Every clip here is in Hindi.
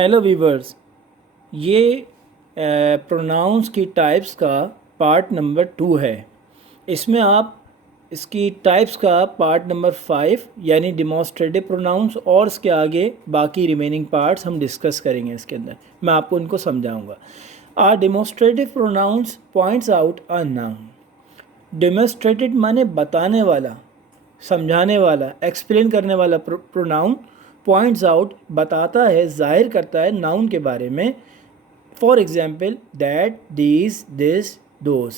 हेलो वीवर्स, ये प्रोनाउंस की टाइप्स का पार्ट नंबर 2 है। इसमें आप इसकी टाइप्स का पार्ट नंबर 5 यानी डिमॉन्स्ट्रेटिव प्रोनाउंस और इसके आगे बाकी रिमेनिंग पार्ट्स हम डिस्कस करेंगे। इसके अंदर मैं आपको इनको समझाऊंगा। Uh demonstrative pronouns points out a noun. Demonstrated माने बताने वाला, समझाने वाला, एक्सप्लेन करने वाला प्रोनाउन पॉइंट्स आउट बताता है, जाहिर करता है नाउन के बारे में। For example that, these, this, those.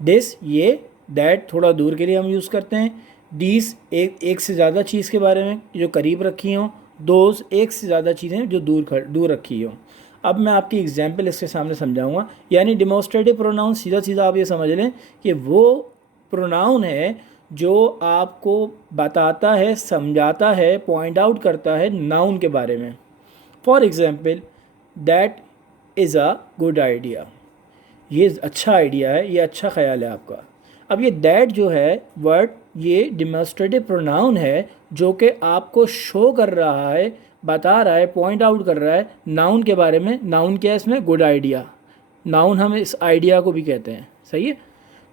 This ये, दैट थोड़ा दूर के लिए हम यूज़ करते हैं। दीज एक से ज़्यादा चीज़ के बारे में जो करीब रखी हों। दोज एक से ज़्यादा चीज़ें जो दूर रखी हों। अब मैं आपकी एग्जाम्पल इसके सामने समझाऊंगा। यानी डिमॉन्स्ट्रेटिव प्रोनाउन सीधा सीधा आप ये समझ लें कि वो प्रोनाउन है जो आपको बताता है, समझाता है, पॉइंट आउट करता है नाउन के बारे में। For example that is a good idea. ये अच्छा आइडिया है, ये अच्छा ख्याल है आपका। अब ये दैट जो है वर्ड, ये डिमॉन्स्ट्रेटिव प्रोनाउन है जो कि आपको शो कर रहा है, बता रहा है, पॉइंट आउट कर रहा है नाउन के बारे में। नाउन क्या है इसमें? Good idea. नाउन हम इस आइडिया को भी कहते हैं, सही है।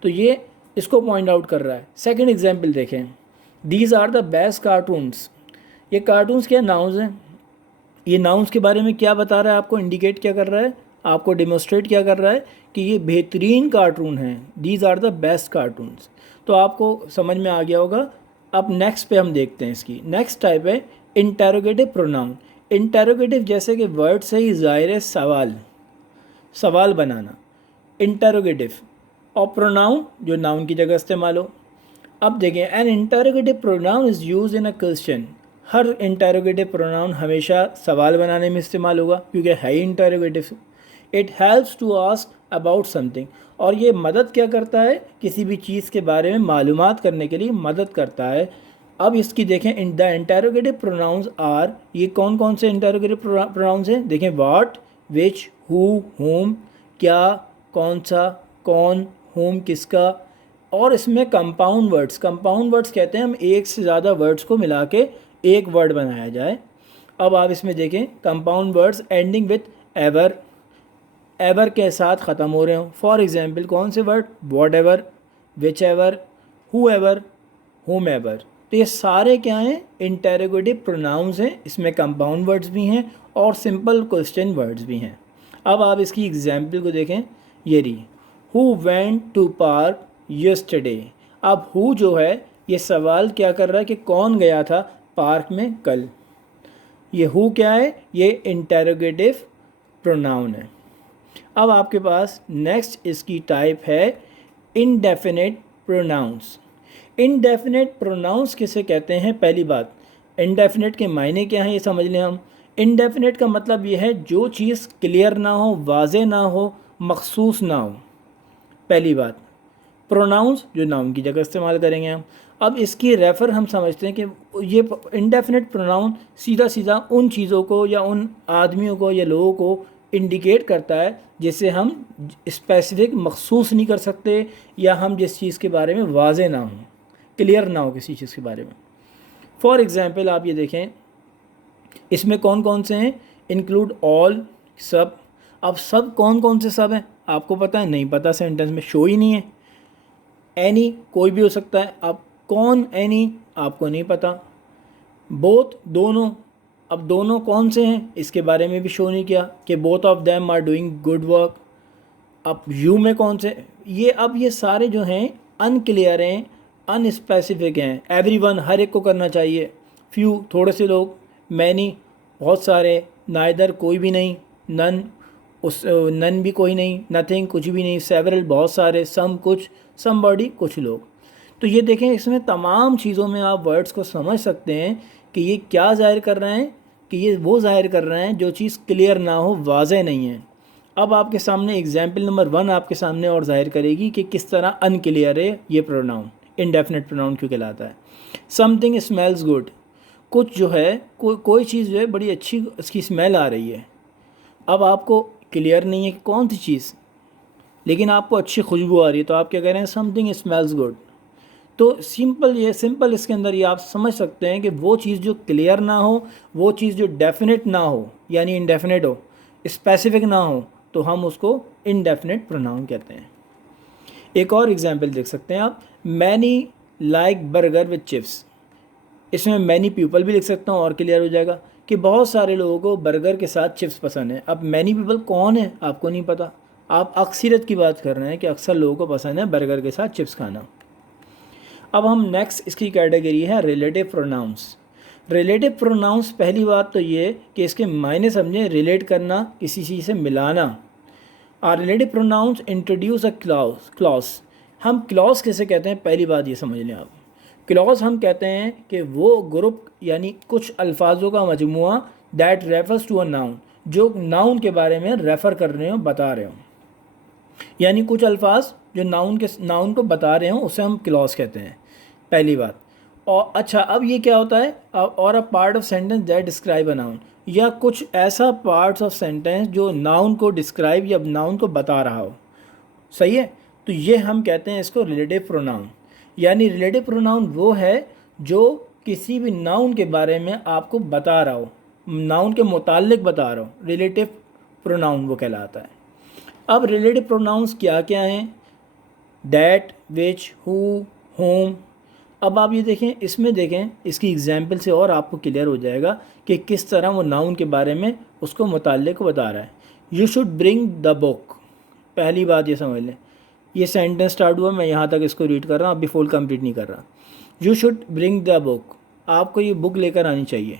तो ये इसको पॉइंट आउट कर रहा है। सेकंड एग्जांपल देखें, these are the best cartoons. ये कार्टून्स क्या नाउन्स हैं? ये नाउन्स के बारे में क्या बता रहा है आपको? इंडिकेट क्या कर रहा है? आपको डिमोस्ट्रेट क्या कर रहा है कि ये बेहतरीन कार्टून हैं। These are the best cartoons. तो आपको समझ में आ गया होगा। अब नेक्स्ट पे हम देखते हैं। इसकी नेक्स्ट टाइप है इंटेरोगेटिव प्रोनाउन। इंटेरोगेटिव जैसे कि वर्ड से ही ज़ाहिर है, सवाल, सवाल बनाना, इंटेरोगेटिव। और प्रोनाउन जो नाउन की जगह इस्तेमाल हो। अब देखें, an interrogative pronoun is used in a question. हर इंटेरोगेटिव प्रोनाउन हमेशा सवाल बनाने में इस्तेमाल होगा क्योंकि है ही interrogative. It helps to ask about something. और ये मदद क्या करता है? किसी भी चीज़ के बारे में मालूमात करने के लिए मदद करता है। अब इसकी देखें, in the interrogative pronouns are, ये कौन कौन से इंटेरोगेटिव प्रोनाउंस हैं? देखें, वाट, विच, हु, होम, क्या, कौन सा, कौन, होम किसका। और इसमें कंपाउंड वर्ड्स, कंपाउंड वर्ड्स कहते हैं हम एक से ज़्यादा वर्ड्स को मिला के एक वर्ड बनाया जाए। अब आप इसमें देखें, compound words ending with ever, ever के साथ ख़त्म हो रहे हो। फॉर एग्जांपल कौन से word? What ever, which ever, who ever, home ever. तो ये सारे क्या हैं? इंटेरोगेटिव प्रोनाउंस हैं। इसमें कंपाउंड वर्ड्स भी हैं और सिंपल क्वेश्चन वर्ड्स भी हैं। अब आप इसकी एग्जांपल को देखें, ये रही, who went to park yesterday. अब हु जो है ये सवाल क्या कर रहा है कि कौन गया था पार्क में कल। ये हु क्या है? ये इंटेरोगेटिव प्रोनाउन है। अब आपके पास नेक्स्ट इसकी टाइप है इनडेफिनेट प्रोनाउंस। इनडेफिनेट प्रोनाउंस किसे कहते हैं? पहली बात, इनडेफिनेट के मायने क्या हैं ये समझ लें हम। इनडेफिनेट का मतलब ये है जो चीज़ क्लियर ना हो, वाजे ना हो, मखसूस ना हो। पहली बात, प्रोनाउंस जो नाउन की जगह इस्तेमाल करेंगे हम। अब इसकी रेफ़र हम समझते हैं कि ये इंडेफिनेट प्रोनाउन सीधा सीधा उन चीज़ों को या उन आदमियों को या लोगों को इंडिकेट करता है जिससे हम स्पेसिफिक मखसूस नहीं कर सकते, या हम जिस चीज़ के बारे में वाजे ना हो, क्लियर ना हो किसी चीज़ के बारे में। फॉर एग्ज़ाम्पल आप ये देखें, इसमें कौन कौन से हैं? इंक्लूड ऑल, सब। अब सब कौन कौन से सब हैं आपको पता है? नहीं पता, सेंटेंस में शो ही नहीं है। एनी कोई भी हो सकता है। अब कौन एनी आपको नहीं पता। बोथ दोनों, अब दोनों कौन से हैं इसके बारे में भी शो नहीं किया कि both of them are doing good work. अब यू में कौन से ये, अब ये सारे जो हैं अनक्लियर हैं, अनस्पेसिफिक हैं। एवरीवन हर एक को करना चाहिए, फ्यू थोड़े से लोग, मैनी बहुत सारे, नाइदर कोई भी नहीं, नन उस नन भी कोई नहीं, नथिंग कुछ भी नहीं, सेवरल बहुत सारे, सम कुछ, समबॉडी कुछ लोग। तो ये देखें, इसमें तमाम चीज़ों में आप वर्ड्स को समझ सकते हैं कि ये क्या ज़ाहिर कर रहे हैं, कि ये वो ज़ाहिर कर रहे हैं जो चीज़ क्लियर ना हो, वाज़ेह नहीं है। अब आपके सामने एग्जाम्पल नंबर 1 आपके सामने और ज़ाहिर करेगी कि किस तरह अनक्लियर है ये प्रोनाउन, इनडेफिनेट प्रोनाउन क्यों कहलाता है। समथिंग स्मेल्स गुड, कुछ जो है कोई चीज़ जो है बड़ी अच्छी उसकी स्मेल आ रही है। अब आपको क्लियर नहीं है कि कौन सी चीज़, लेकिन आपको अच्छी खुशबू आ रही है, तो आप क्या कह रहे हैं? Something smells good. तो सिंपल इसके अंदर ये आप समझ सकते हैं कि वो चीज़ जो क्लियर ना हो, वो चीज़ जो डेफिनेट ना हो यानी इनडेफिनेट हो, स्पेसिफिक ना हो, तो हम उसको इनडेफिनेट प्रोनाउन कहते हैं। एक और एग्जांपल देख सकते हैं आप, many like burger with chips. इसमें मैनी पीपल भी लिख सकता हूँ और क्लियर हो जाएगा कि बहुत सारे लोगों को बर्गर के साथ चिप्स पसंद है। अब मैनी पीपल कौन है आपको नहीं पता, आप अक्सरियत की बात कर रहे हैं कि अक्सर लोगों को पसंद है बर्गर के साथ चिप्स खाना। अब हम नेक्स्ट इसकी कैटेगरी है रिलेटिव प्रोनाउंस। रिलेटिव प्रोनाउंस, पहली बात तो ये कि इसके मायने समझें, रिलेट करना, किसी चीज़ से मिलाना। Are relative pronouns introduce a clause. हम क्लॉज कैसे कहते हैं, पहली बात ये समझ लें आप। क्लॉज हम कहते हैं कि वो ग्रुप यानी कुछ अल्फाजों का मजमुआ that refers to a noun, जो नाउन के बारे में रेफ़र कर रहे हो, बता रहे हो, यानी कुछ अल्फाज जो नाउन को बता रहे हो उसे हम क्लॉज कहते हैं, पहली बात। और अच्छा, अब ये क्या होता है, और a part of sentence that describe a noun, या कुछ ऐसा पार्ट्स ऑफ सेंटेंस जो नाउन को डिस्क्राइब या नाउन को बता रहा हो। सही है, तो ये हम कहते हैं इसको रिलेटिव प्रोनाउन। यानी रिलेटिव प्रोनाउन वो है जो किसी भी नाउन के बारे में आपको बता रहा हो, नाउन के मुताल्लिक बता रहा हो, रिलेटिव प्रोनाउन वो कहलाता है। अब रिलेटिव प्रोनाउंस क्या क्या हैं, डैट, विच, हु, होम। अब आप ये देखें, इसमें देखें, इसकी एग्जाम्पल से और आपको क्लियर हो जाएगा कि किस तरह वो नाउन के बारे में उसको मुताल्लिक बता रहा है। You should bring the book, पहली बात ये समझ लें, ये सेंटेंस स्टार्ट हुआ, मैं यहाँ तक इसको रीड कर रहा हूँ, अभी फुल कंप्लीट नहीं कर रहा। You should bring the book, आपको ये बुक लेकर आनी चाहिए।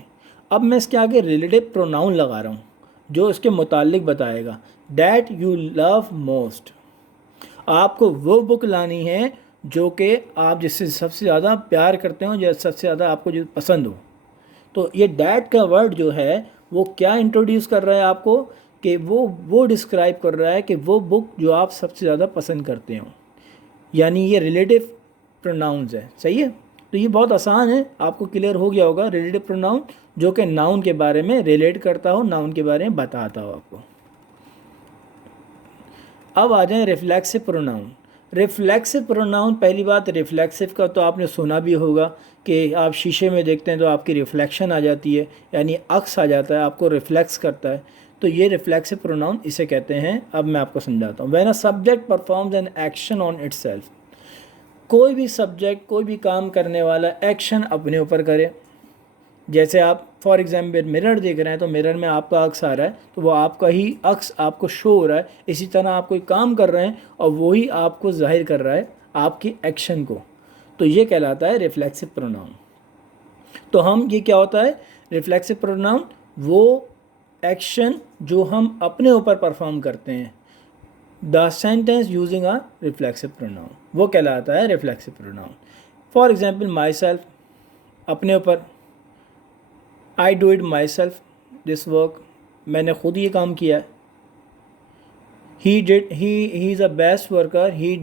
अब मैं इसके आगे रिलेटिव प्रोनाउन लगा रहा हूँ जो इसके मुताल्लिक बताएगा, दैट यू लव मोस्ट, आपको वो बुक लानी है जो कि आप जिससे सबसे ज़्यादा प्यार करते हो, या सबसे ज़्यादा आपको जो पसंद हो। तो ये डैट का वर्ड जो है वो क्या इंट्रोड्यूस कर रहा है आपको, कि वो डिस्क्राइब कर रहा है कि वो बुक जो आप सबसे ज़्यादा पसंद करते हो, यानी ये रिलेटिव प्रोनाउंस है। सही है, तो ये बहुत आसान है, आपको क्लियर हो गया होगा। रिलेटिव प्रोनाउन जो कि नाउन के बारे में रिलेट करता हो, नाउन के बारे में बताता हो आपको। अब आ जाए रिफ्लेक्सिव प्रोनाउन। रिफ्लेक्सिव प्रोनाउन, पहली बात रिफ्लेक्सिव का तो आपने सुना भी होगा कि आप शीशे में देखते हैं तो आपकी रिफ्लेक्शन आ जाती है, यानी अक्स आ जाता है, आपको रिफ्लेक्स करता है, तो ये रिफ्लेक्सिव प्रोनाउन इसे कहते हैं। अब मैं आपको समझाता हूँ। When a subject performs an action on itself, कोई भी सब्जेक्ट, कोई भी काम करने वाला एक्शन अपने ऊपर करे, जैसे आप फॉर एग्जाम्पल मिरर देख रहे हैं, तो मिरर में आपका अक्स आ रहा है, तो वो आपका ही अक्स आपको शो हो रहा है। इसी तरह आप कोई काम कर रहे हैं और वही आपको जाहिर कर रहा है आपकी एक्शन को, तो ये कहलाता है रिफ्लेक्सिव प्रोनाउन। तो हम, ये क्या होता है रिफ्लेक्सिव प्रोनाउन, वो एक्शन जो हम अपने ऊपर परफॉर्म करते हैं, the sentence using a reflexive pronoun, वो कहलाता है reflexive pronoun. For example my self, अपने ऊपर, I do it my self this work, मैंने खुद ये काम किया है। He is a best worker, he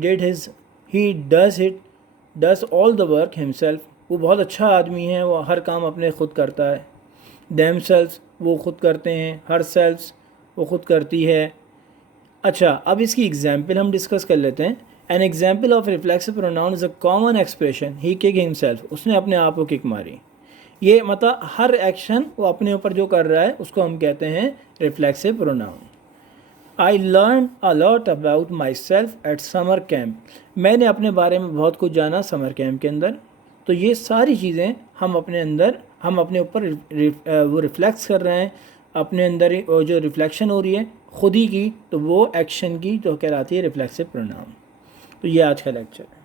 does all the work himself, वो बहुत अच्छा आदमी है, वो हर काम अपने खुद करता है। देम सेल्फ, वो खुद करते हैं, हर सेल्फ, वो खुद करती है। अच्छा, अब इसकी एग्जाम्पल हम डिस्कस कर लेते हैं। An example of reflexive pronoun is a common expression, he kick himself, उसने अपने आप को किक मारी। ये मतलब हर एक्शन वो अपने ऊपर जो कर रहा है उसको हम कहते हैं reflexive pronoun. I learn a lot about my self eight summer camp, मैंने अपने बारे में बहुत कुछ जाना समर कैंप के अंदर। तो ये सारी चीज़ें हम अपने अंदर, हम अपने ऊपर वो रिफ्लेक्स कर रहे हैं, अपने अंदर ही जो रिफ्लेक्शन हो रही है खुद ही की, तो वो एक्शन की तो कहलाती है रिफ्लेक्सिव प्रोनाउन। तो ये आज का लेक्चर है।